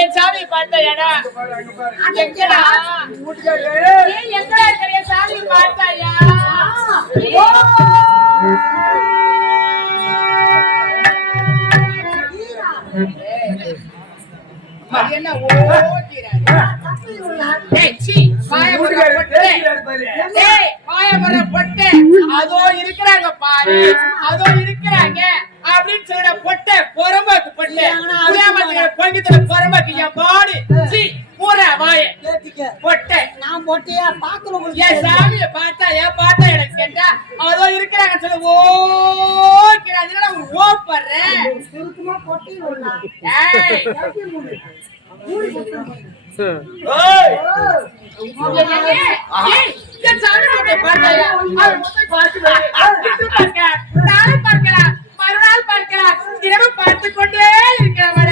என் சாமி பார்த்தாயாடா? எங்கடா இருக்கிற என் சாமி பார்த்தாயா? என்ன அதோ இருக்கிறாங்க பாரு, அதோ இருக்கிறாங்க அப்படின்னு சொல்ற பொட்டை பொறம்பாக்கு பொட்டை பங்கத்துல பொறம்பாக்கு என் பாடு பூரா வாய பொட்டை நான் பொட்டையா பாக்குறோம். என் சாமிய பார்த்தா ஏன் பார்த்தா எனக்கு கேட்டா அதோ இருக்கிறாங்க சொல்ல ஓக்கிறாங்க ஓப்படுறேன் மறுநாள் பார்க்கலாம் தினமும் பார்த்து கொண்டே இருக்கிறவன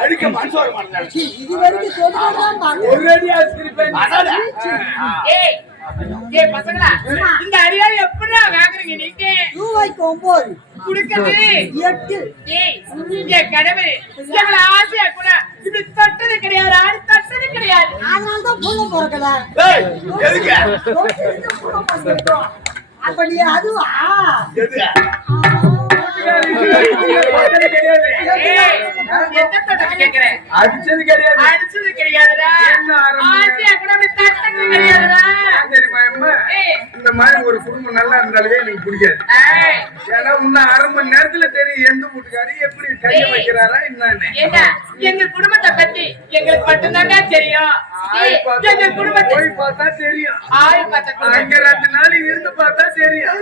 அடிக்க மனசோட இது வரைக்கும் பசங்களா இந்த அரியாதை எப்படிடா வாங்குறீங்க நீங்க? ரூபாய்க்கு 9 குடுக்கிறது 8. கடவுள் எங்களை ஆசையா கூட இப்படி தட்டது கிடையாது, தட்டது கிடையாது. அதனாலதான் பூனை பிறக்கல. அப்படி அதுவா அடிச்சது கிடையாது, அடிச்சது கிடையாதுடா. ஆசையா கூட தட்டது கிடையாதுடா. இந்த மாதிரி ஒரு குடும்பம் நல்லா இருந்தாலே எனக்கு பிடிக்காது. ஏன்னா இன்னும் 1/2 மணி நேரத்துல தெரியும் எந்த வீட்டுக்காரி எப்படி கைய வைக்கிறாரா என்னன்னு. எங்க குடும்பத்தை பத்தி எங்களுக்கு மட்டும்தாங்க தெரியும். எங்க குடும்பத்தை போய் பார்த்தா தெரியும், அங்க 2 நாள் இருந்து பார்த்தா தெரியும்.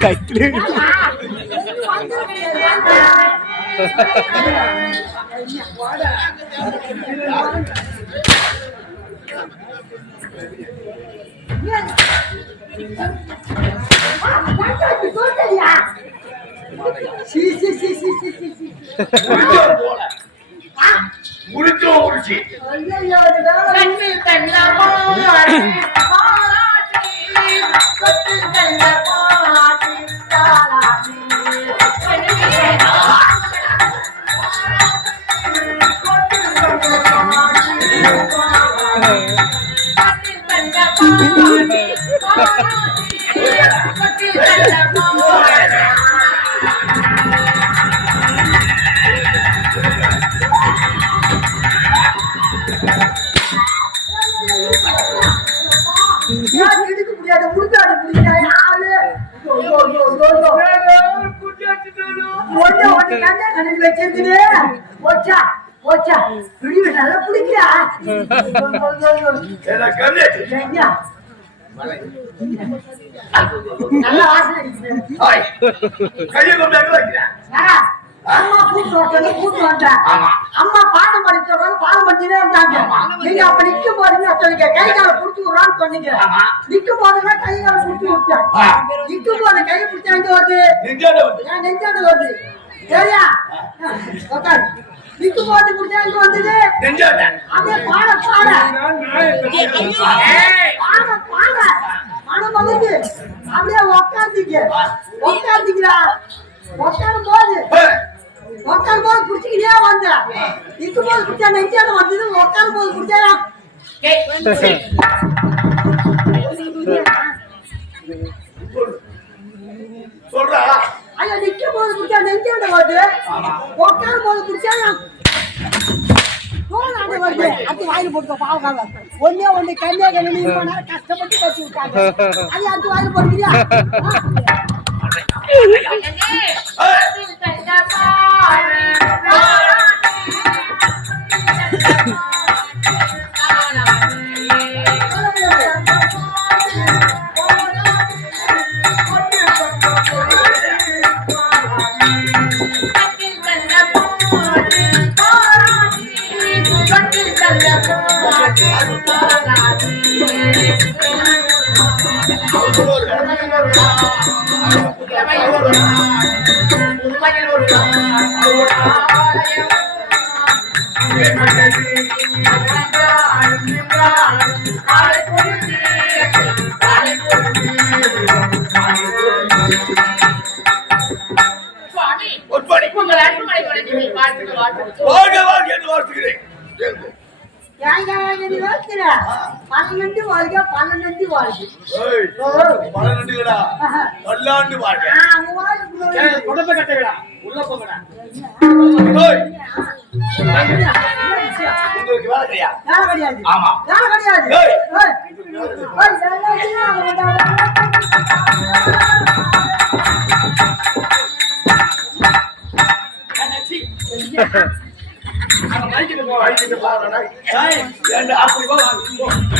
Thank you. வச்சிருக்குது போச்சா போச்சா பிடி நல்லா பிடிக்கிறா நல்லா ஆசை அம்மா கூட்டு வந்தேன் அம்மா பாட்டு பாடி சொல்றாங்க பாடம் பண்ணிட்டே இருந்தாங்க நீங்க அப்ப நிக்கும் போதுன்னு சொல்லுங்க கை கால புடிச்சு விடுறான்னு சொன்னீங்க நிக்கும் போதுன்னா கை கால புடிச்சு விட்டேன் நிக்கும் போது கை பிடிச்சா எங்க வருது நெஞ்சாடு வருது சரியா உட்காரு நிக்கும் போது பிடிச்சா எங்க வந்தது அப்படியே பாட பாட பாட மனம் வந்து அப்படியே உட்காந்துக்கிறா உட்காரும் போது பிடிச்சிக்கிட்டே வந்த நிக்கும் போது பிடிச்சா நெஞ்சாடு வந்தது உட்காரும் போது பிடிச்சா சொல்றா ஐயா நிக்கும் போது பிடிச்சா நெஞ்சாடு வருது உட்காரும் போது பிடிச்சா வருது அது வாயில் போட்டு பாவக்காக ஒன்னே கல்யாண கஷ்டப்பட்டு கட்டி விட்டாங்க அது அது வாயில் போடுறியா பன்னெண்டு வாழ்க்கை பல்லாண்டு வாழ்க்கை குடத்தை கட்டுகிறா உள்ள போங்கடா உங்களுக்கு வேலை கிடையாது வேலை கிடையாது ஆமா வேலை கிடையாது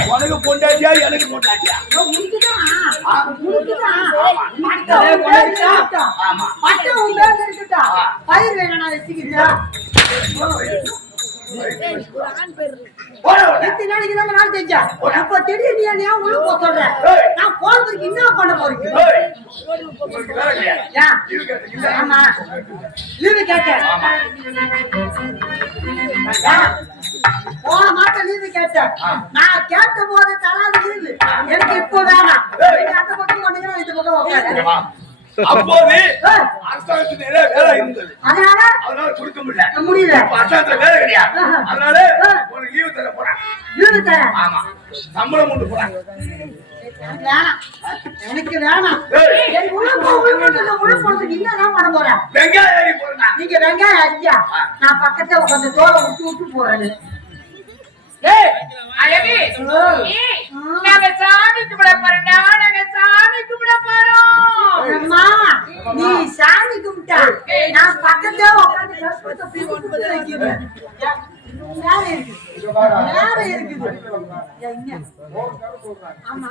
உனக்கு பொண்டாட்டியா எனக்கு பொண்டாட்டியா பயிர் வேணா வச்சுக்கிட்டா நாளைக்கு நம்ம நாள் செஞ்சா அப்ப திடீர்னு நீ உள்ள போ சொல்றேன் நான் போறதுக்கு என்ன பண்ண போறீங்க ஆமா லீவு கேட்டேன் போன மாசம் லீவு கேட்டேன் நான் கேட்ட போது தராது லீவு எனக்கு இப்போ வேணாம் அந்த பக்கம் பண்ணீங்கன்னா இந்த பக்கம் உட்காரு அப்போது அரசாங்கத்துக்கு நிறைய வேலை இருந்தது அதனால கொடுக்க முடியல அரசாங்கத்துல வேலை கிடையாது அதனால உனக்கு லீவு தர போறாங்க லீவு தர ஆமா சம்பளம் கொண்டு போறாங்க எனக்கு வேணாம் என்னதான் பண்ண போறேன் வெங்காயம் ஏறி போறேன் நீங்க வெங்காயம் அரியா நான் பக்கத்துல கொஞ்சம் தோலை விட்டு போறேன் நாங்க சாமி கும்பிட போறோம்டா நாங்க சாமி கும்பிட போறோம் அம்மா நீ சாமி கும்பிட்டா நான் பக்கத்துல உட்கார்ந்து வைக்கிறேன் நேரம் இருக்குது ஆமா ஆமா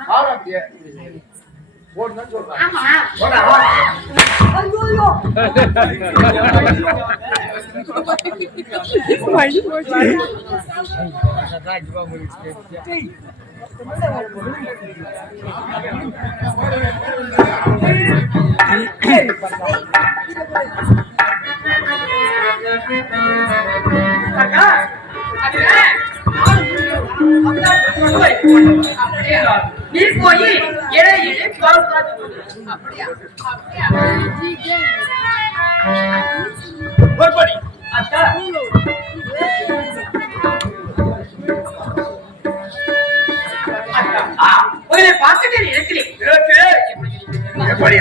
நீ போய் பார்த்துட்டு இருக்கிறேன் எப்படி